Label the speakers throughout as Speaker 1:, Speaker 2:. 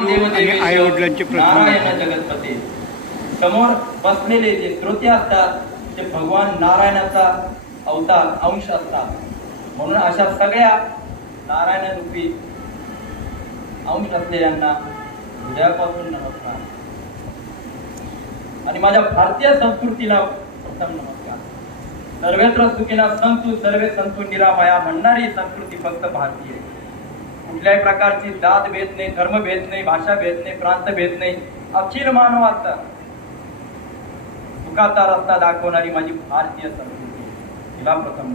Speaker 1: आणि
Speaker 2: जगतपते. समोर बसलेले जे श्रोते असतात ते भगवान नारायणाचा अवतार अंश असतात. म्हणून अशा सगळ्या नारायण रूपी अंश असलेल्यांना हृदयापासून नमस्कार. आणि माझ्या भारतीय संस्कृतीला प्रथम नमस्कार. सर्वत्र सुखीना संतू सर्वे संतू निरामया म्हणणारी संस्कृती फक्त भारतीय आहे. कुठल्याही प्रकारची जात भेद नाही धर्म भेद नाही भाषा भेद नाही प्रांत भेद नाही. अखिल मानवाचा सुखाचा रस्ता दाखवणारी माझी भारतीय संस्कृती. तिला प्रथम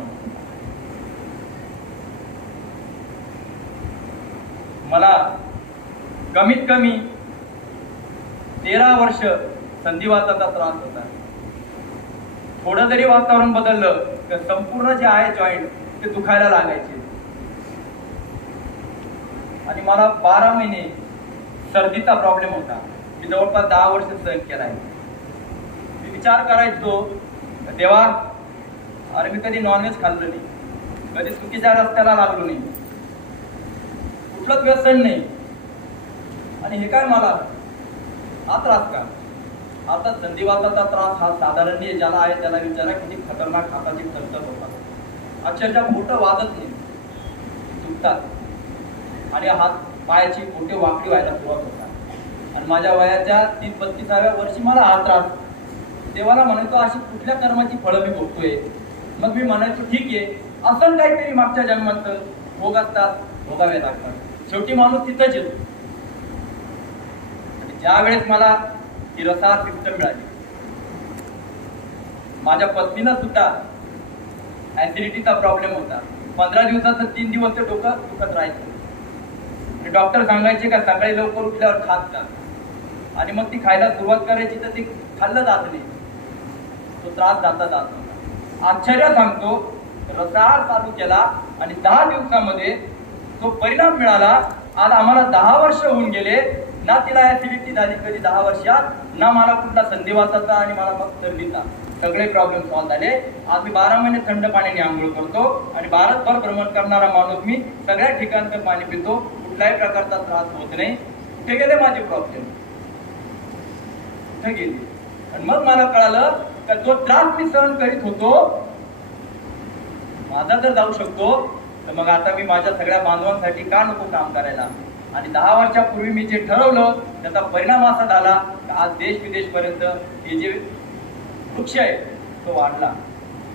Speaker 2: मला कमीत कमी तेरा वर्ष संधिवाताचा त्रास होता. थोडं जरी वातावरण बदललं तर संपूर्ण जे आहे जॉईंट ते दुखायला लागायचे. आणि मला बारा महिने सर्दीचा प्रॉब्लेम होता. मी जवळपास दहा वर्ष सहन केला आहे. मी विचार करायचो देवा अरे मी कधी नॉनव्हेज खाल्लं नाही. कधी चुकीच्या रस्त्याला लागलो नाही. कुठलंच व्यसन नाही. आणि हे काय मला? हा त्रास का? आता संधिवाताचा त्रास हा साधारण ज्याला आहे त्याला विचारा किती खतरनाक हाताची खर्च होतात. अक्षरशः मोठं वाजत नाही. दुखतात आणि हात पायाची बोटे वाकडी व्हायला सुरुवात होता आणि माझ्या वयाच्या तीस बत्तीसाव्या वर्षी मला हा त्रास देवाला म्हणायचो अशी कुठल्या कर्माची फळं मी भोगतोय? मग मी म्हणायचो ठीक आहे असं काहीतरी मागच्या जन्मात भोग असतात भोगावे लागतात. शेवटी माणूस तिथंच येतो. आणि ज्या वेळेस मला ती रसाळ पित्त मिळाली माझ्या पत्नीनं सुद्धा ऍसिडिटीचा प्रॉब्लेम होता. पंधरा दिवसाचं तीन दिवस ते डोकं दुखत राहायचं. डॉक्टर सांगायचे का सकाळी लवकर उठल्यावर खात का आणि मग ती खायला सुरुवात करायची तर ती खाल्लं जात नाही. तो त्रास जाता जात आश्चर्य सांगतो रसाळ चालू केला आणि दहा दिवसामध्ये तो परिणाम मिळाला आज आम्हाला दहा वर्ष होऊन गेले ना तिला ऍसिडिटी झाली कधी दहा वर्षात ना मला कुठला संधिवासाचा आणि मला मग सर्दीचा सगळे प्रॉब्लेम सॉल्व्ह झाले. आज मी बारा महिने थंड पाण्याने आंघोळ करतो आणि भारतभर भ्रमण करणारा माणूस मी सगळ्या ठिकाणचं पाणी पितो. कुठल्याही प्रकारचा त्रास होत नाही. कुठे गेले माझे प्रॉब्लेम कुठे गेले आणि मग मला कळालं का तो त्रास मी सहन करीत होतो माझा जर जाऊ शकतो तर मग आता मी माझ्या सगळ्या बांधवांसाठी का नको काम करायला? आणि दहा वर्षापूर्वी मी जे ठरवलं त्याचा परिणाम असा झाला आज देश विदेश पर्यंत हे जे वृक्ष आहे तो वाढला.